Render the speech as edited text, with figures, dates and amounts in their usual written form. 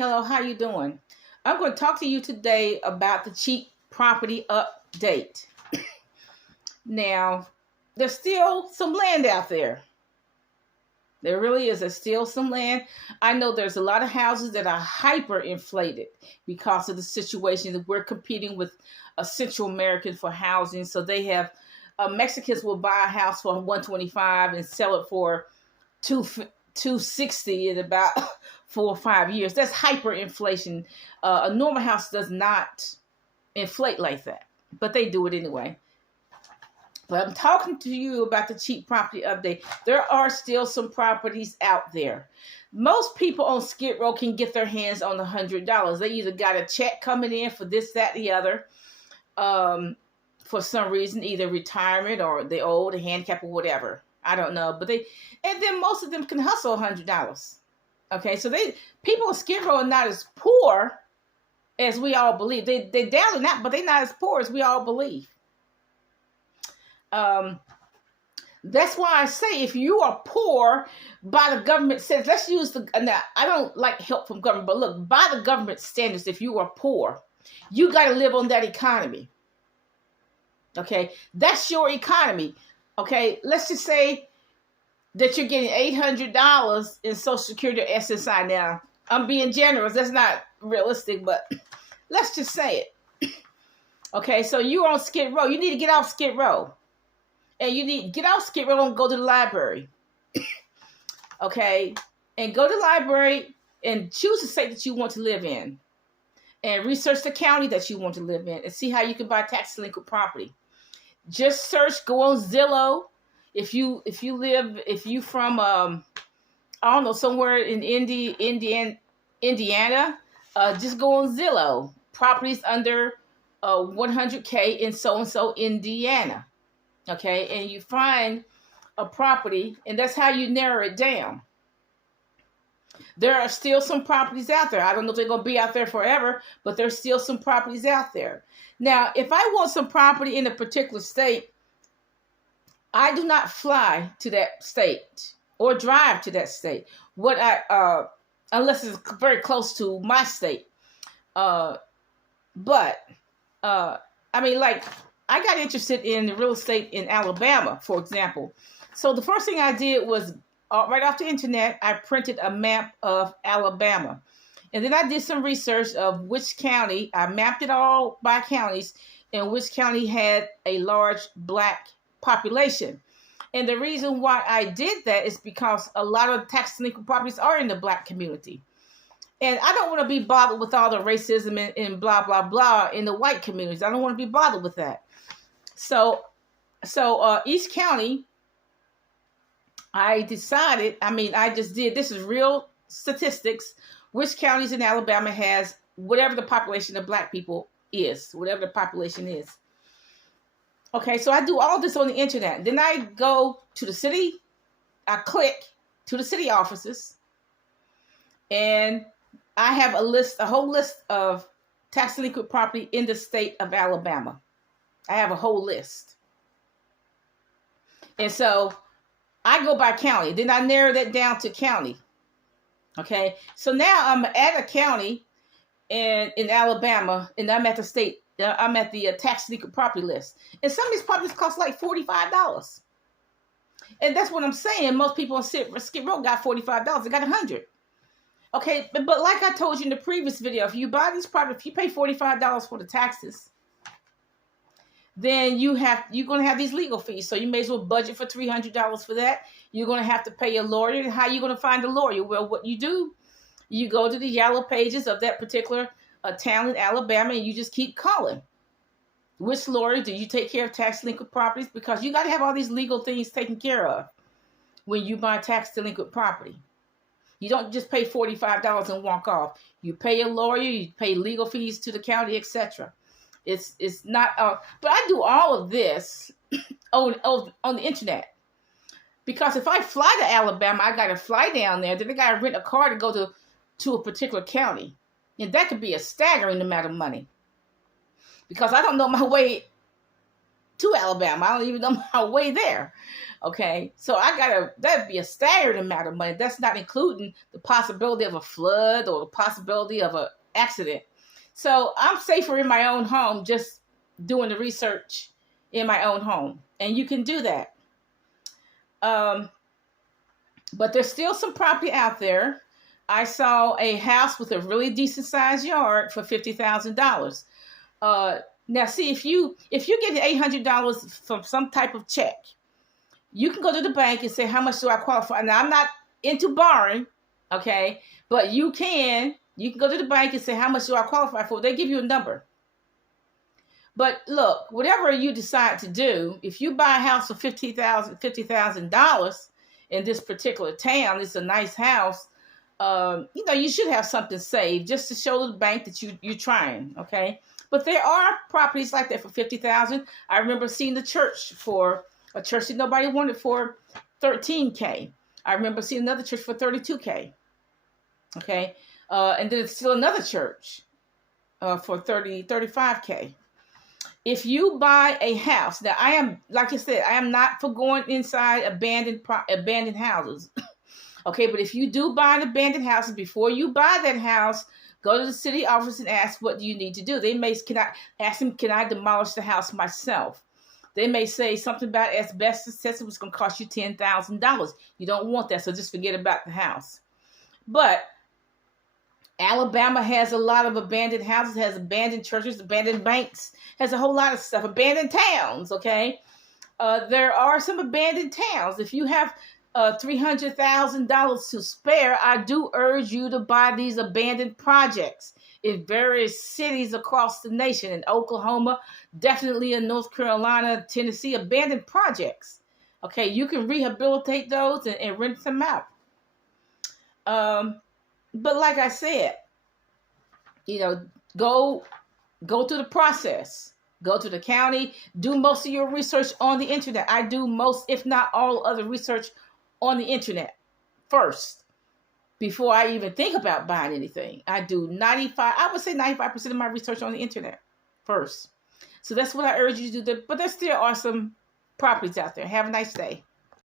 Hello, how you doing? I'm going to talk to you today about the cheap property update. Now, there's still some land out there. There really is. There's still some land. I know there's a lot of houses that are hyperinflated because of the situation that we're competing with Central American for housing. So they have Mexicans will buy a house for 125 and sell it for 260 in about 4 or 5 years. That's hyperinflation. A normal house does not inflate like that, but they do it anyway. But I'm talking to you about the cheap property update. There are still some properties out there. Most people on Skid Row can get their hands on $100. They either got a check coming in for this, that, the other, for some reason, either retirement or they're old, a handicap, or whatever. I don't know, but and then most of them can hustle $100. Okay, so people on Skid Row are not as poor as we all believe. They're down and out, but they're not as poor as we all believe. That's why I say if you are poor by the government says, let's use now I don't like help from government, but look, by the government standards, if you are poor, you got to live on that economy. Okay, that's your economy. Okay, let's just say that you're getting $800 in Social Security or SSI. Now, I'm being generous. That's not realistic, but let's just say it. Okay, so you're on Skid Row. You need to get off Skid Row. And you need to get off Skid Row and go to the library. Okay, and go to the library and choose the state that you want to live in. And research the county that you want to live in and see how you can buy tax delinquent property. Just search, go on Zillow. If you from I don't know, somewhere in Indiana, just go on Zillow. Properties under 100K in so-and-so Indiana. Okay, and you find a property, and that's how you narrow it down. There are still some properties out there. I don't know if they're going to be out there forever, but there's still some properties out there. Now, if I want some property in a particular state, I do not fly to that state or drive to that state. Unless it's very close to my state. I got interested in real estate in Alabama, for example. So the first thing I did was right off the internet, I printed a map of Alabama. And then I did some research of which county, I mapped it all by counties, and which county had a large Black population. And the reason why I did that is because a lot of tax delinquent properties are in the Black community. And I don't want to be bothered with all the racism and blah, blah, blah in the white communities. I don't want to be bothered with that. So each county, I decided, I just did, this is real statistics, which counties in Alabama has whatever the population of Black people is, whatever the population is. Okay, so I do all this on the internet. Then I go to the city, I click to the city offices, and I have a whole list of tax delinquent property in the state of Alabama. I have a whole list. And so I go by county. Then I narrow that down to county. Okay. So now I'm at a county in Alabama, and I'm at the state. I'm at the tax delinquent property list. And some of these properties cost like $45. And that's what I'm saying. Most people on Skid Row got $45. They got $100. Okay. But like I told you in the previous video, if you buy these properties, if you pay $45 for the taxes, then you're going to have these legal fees. So you may as well budget for $300 for that. You're going to have to pay a lawyer. And how are you going to find a lawyer? Well, what you do, you go to the yellow pages of that particular town in Alabama, and you just keep calling. Which lawyer do you take care of tax delinquent properties? Because you got to have all these legal things taken care of when you buy tax delinquent property. You don't just pay $45 and walk off. You pay a lawyer, you pay legal fees to the county, etc. It's not, but I do all of this on the internet. Because if I fly to Alabama, I got to fly down there. Then I got to rent a car to go to a particular county. And that could be a staggering amount of money. Because I don't know my way to Alabama. I don't even know my way there. Okay, so that'd be a staggering amount of money. That's not including the possibility of a flood or the possibility of an accident. So I'm safer in my own home, just doing the research in my own home. And you can do that. But there's still some property out there. I saw a house with a really decent sized yard for $50,000. Now, see, if you get $800 from some type of check, you can go to the bank and say, how much do I qualify? Now, I'm not into borrowing, okay, but you can go to the bank and say, how much do I qualify for? They give you a number. But look, whatever you decide to do, if you buy a house for $50,000 in this particular town, it's a nice house. You should have something saved just to show the bank that you're trying, okay? But there are properties like that for $50,000. I remember seeing a church that nobody wanted for $13K. I remember seeing another church for $32K. Okay, and then it's still another church for $35K. If you buy a house, now like I said, I am not for going inside abandoned houses. Okay, but if you do buy an abandoned house, before you buy that house, go to the city office and ask, what do you need to do? Can I demolish the house myself? They may say something about asbestos test. It was going to cost you $10,000. You don't want that, so just forget about the house. But Alabama has a lot of abandoned houses, has abandoned churches, abandoned banks, has a whole lot of stuff, abandoned towns, okay? There are some abandoned towns. If you have $300,000 to spare, I do urge you to buy these abandoned projects in various cities across the nation, in Oklahoma, definitely in North Carolina, Tennessee, abandoned projects. Okay, you can rehabilitate those and rent them out. But like I said, go through the process. Go to the county. Do most of your research on the internet. I do most, if not all, other research on the internet first before I even think about buying anything. I do 95% of my research on the internet first. So that's what I urge you to do. But there still are some properties out there. Have a nice day.